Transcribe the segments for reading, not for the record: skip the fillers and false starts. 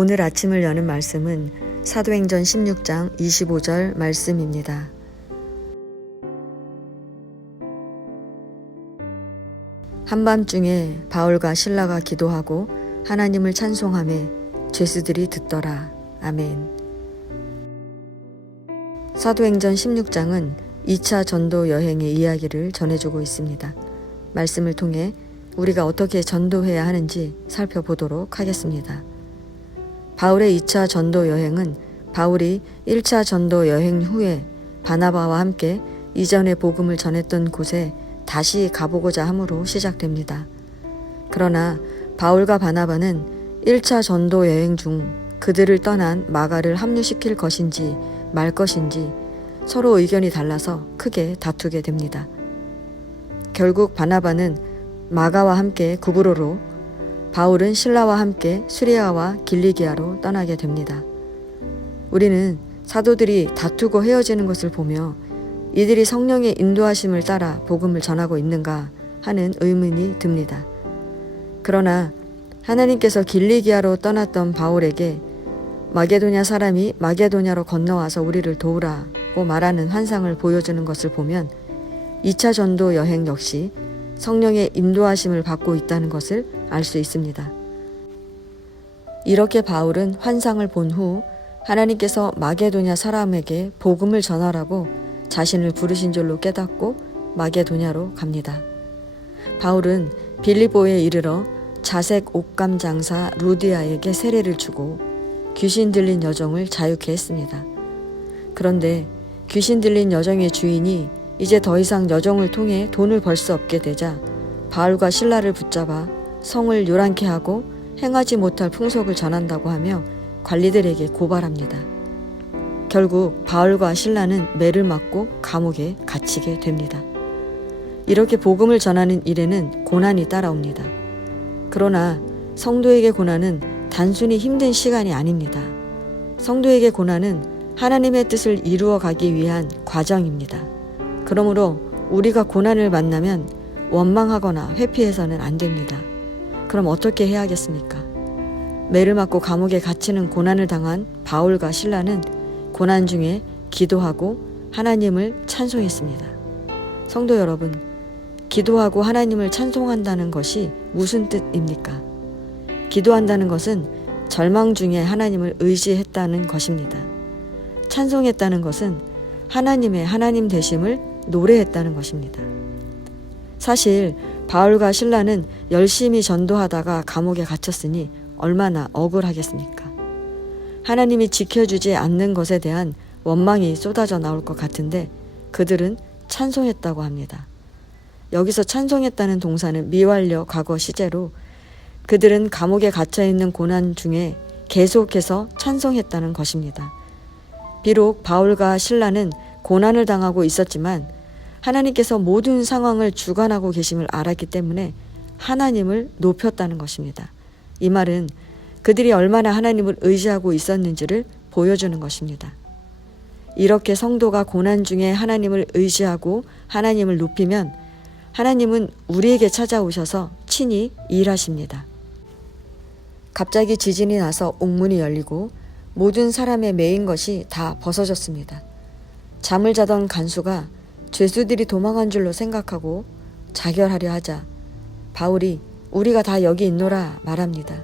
오늘 아침을 여는 말씀은 사도행전 16장 25절 말씀입니다. 한밤중에 바울과 실라가 기도하고 하나님을 찬송하매 죄수들이 듣더라. 아멘. 사도행전 16장은 2차 전도 여행의 이야기를 전해주고 있습니다. 말씀을 통해 우리가 어떻게 전도해야 하는지 살펴보도록 하겠습니다. 바울의 2차 전도 여행은 바울이 1차 전도 여행 후에 바나바와 함께 이전에 복음을 전했던 곳에 다시 가보고자 함으로 시작됩니다. 그러나 바울과 바나바는 1차 전도 여행 중 그들을 떠난 마가를 합류시킬 것인지 말 것인지 서로 의견이 달라서 크게 다투게 됩니다. 결국 바나바는 마가와 함께 구브로로, 바울은 실라와 함께 수리아와 길리기아로 떠나게 됩니다. 우리는 사도들이 다투고 헤어지는 것을 보며 이들이 성령의 인도하심을 따라 복음을 전하고 있는가 하는 의문이 듭니다. 그러나 하나님께서 길리기아로 떠났던 바울에게 마게도냐 사람이 마게도냐로 건너와서 우리를 도우라고 말하는 환상을 보여주는 것을 보면 2차 전도 여행 역시 성령의 인도하심을 받고 있다는 것을 알 수 있습니다. 이렇게 바울은 환상을 본 후 하나님께서 마게도냐 사람에게 복음을 전하라고 자신을 부르신 줄로 깨닫고 마게도냐로 갑니다. 바울은 빌립보에 이르러 자색 옷감 장사 루디아에게 세례를 주고 귀신 들린 여종을 자유케 했습니다. 그런데 귀신 들린 여종의 주인이 이제 더 이상 여종을 통해 돈을 벌 수 없게 되자 바울과 실라를 붙잡아 성을 요란케 하고 행하지 못할 풍속을 전한다고 하며 관리들에게 고발합니다. 결국 바울과 실라는 매를 맞고 감옥에 갇히게 됩니다. 이렇게 복음을 전하는 일에는 고난이 따라옵니다. 그러나 성도에게 고난은 단순히 힘든 시간이 아닙니다. 성도에게 고난은 하나님의 뜻을 이루어 가기 위한 과정입니다. 그러므로 우리가 고난을 만나면 원망하거나 회피해서는 안 됩니다. 그럼 어떻게 해야겠습니까? 매를 맞고 감옥에 갇히는 고난을 당한 바울과 실라는 고난 중에 기도하고 하나님을 찬송했습니다. 성도 여러분, 기도하고 하나님을 찬송한다는 것이 무슨 뜻입니까? 기도한다는 것은 절망 중에 하나님을 의지했다는 것입니다. 찬송했다는 것은 하나님의 하나님 되심을 노래했다는 것입니다. 사실 바울과 실라는 열심히 전도하다가 감옥에 갇혔으니 얼마나 억울하겠습니까? 하나님이 지켜주지 않는 것에 대한 원망이 쏟아져 나올 것 같은데 그들은 찬송했다고 합니다. 여기서 찬송했다는 동사는 미완료 과거 시제로 그들은 감옥에 갇혀있는 고난 중에 계속해서 찬송했다는 것입니다. 비록 바울과 실라는 고난을 당하고 있었지만 하나님께서 모든 상황을 주관하고 계심을 알았기 때문에 하나님을 높였다는 것입니다. 이 말은 그들이 얼마나 하나님을 의지하고 있었는지를 보여주는 것입니다. 이렇게 성도가 고난 중에 하나님을 의지하고 하나님을 높이면 하나님은 우리에게 찾아오셔서 친히 일하십니다. 갑자기 지진이 나서 옥문이 열리고 모든 사람의 매인 것이 다 벗어졌습니다. 잠을 자던 간수가 죄수들이 도망한 줄로 생각하고 자결하려 하자 바울이 우리가 다 여기 있노라 말합니다.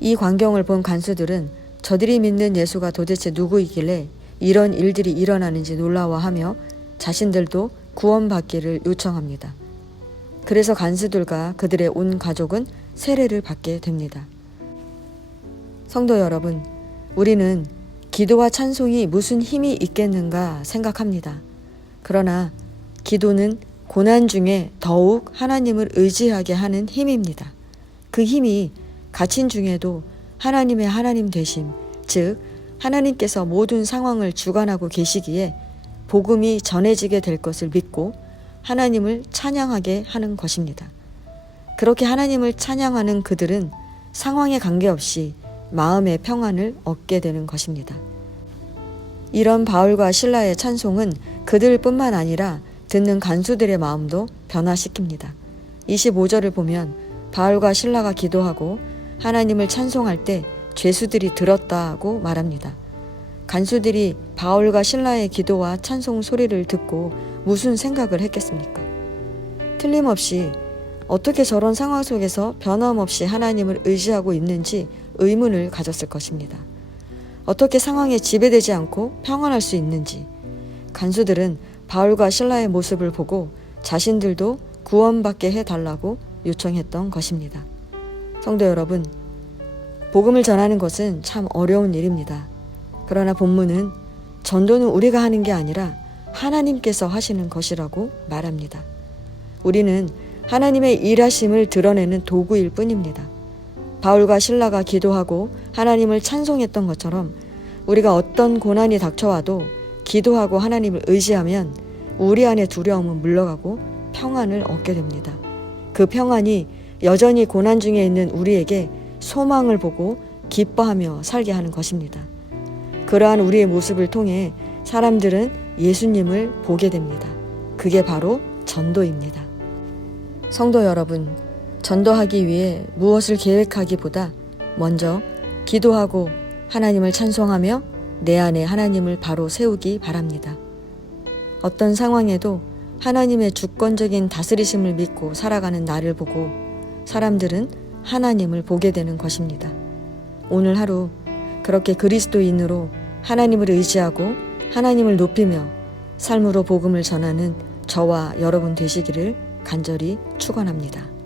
이 광경을 본 간수들은 저들이 믿는 예수가 도대체 누구이길래 이런 일들이 일어나는지 놀라워하며 자신들도 구원받기를 요청합니다. 그래서 간수들과 그들의 온 가족은 세례를 받게 됩니다. 성도 여러분, 우리는 기도와 찬송이 무슨 힘이 있겠는가 생각합니다. 그러나 기도는 고난 중에 더욱 하나님을 의지하게 하는 힘입니다. 그 힘이 갇힌 중에도 하나님의 하나님 되심, 즉 하나님께서 모든 상황을 주관하고 계시기에 복음이 전해지게 될 것을 믿고 하나님을 찬양하게 하는 것입니다. 그렇게 하나님을 찬양하는 그들은 상황에 관계없이 마음의 평안을 얻게 되는 것입니다. 이런 바울과 실라의 찬송은 그들뿐만 아니라 듣는 간수들의 마음도 변화시킵니다. 25절을 보면 바울과 실라가 기도하고 하나님을 찬송할 때 죄수들이 들었다고 말합니다. 간수들이 바울과 실라의 기도와 찬송 소리를 듣고 무슨 생각을 했겠습니까? 틀림없이 어떻게 저런 상황 속에서 변함없이 하나님을 의지하고 있는지 의문을 가졌을 것입니다. 어떻게 상황에 지배되지 않고 평안할 수 있는지, 간수들은 바울과 실라의 모습을 보고 자신들도 구원받게 해달라고 요청했던 것입니다. 성도 여러분, 복음을 전하는 것은 참 어려운 일입니다. 그러나 본문은 전도는 우리가 하는 게 아니라 하나님께서 하시는 것이라고 말합니다. 우리는 하나님의 일하심을 드러내는 도구일 뿐입니다. 바울과 실라가 기도하고 하나님을 찬송했던 것처럼 우리가 어떤 고난이 닥쳐와도 기도하고 하나님을 의지하면 우리 안의 두려움은 물러가고 평안을 얻게 됩니다. 그 평안이 여전히 고난 중에 있는 우리에게 소망을 보고 기뻐하며 살게 하는 것입니다. 그러한 우리의 모습을 통해 사람들은 예수님을 보게 됩니다. 그게 바로 전도입니다. 성도 여러분, 전도하기 위해 무엇을 계획하기보다 먼저 기도하고 하나님을 찬송하며 내 안에 하나님을 바로 세우기 바랍니다. 어떤 상황에도 하나님의 주권적인 다스리심을 믿고 살아가는 나를 보고 사람들은 하나님을 보게 되는 것입니다. 오늘 하루 그렇게 그리스도인으로 하나님을 의지하고 하나님을 높이며 삶으로 복음을 전하는 저와 여러분 되시기를 간절히 축원합니다.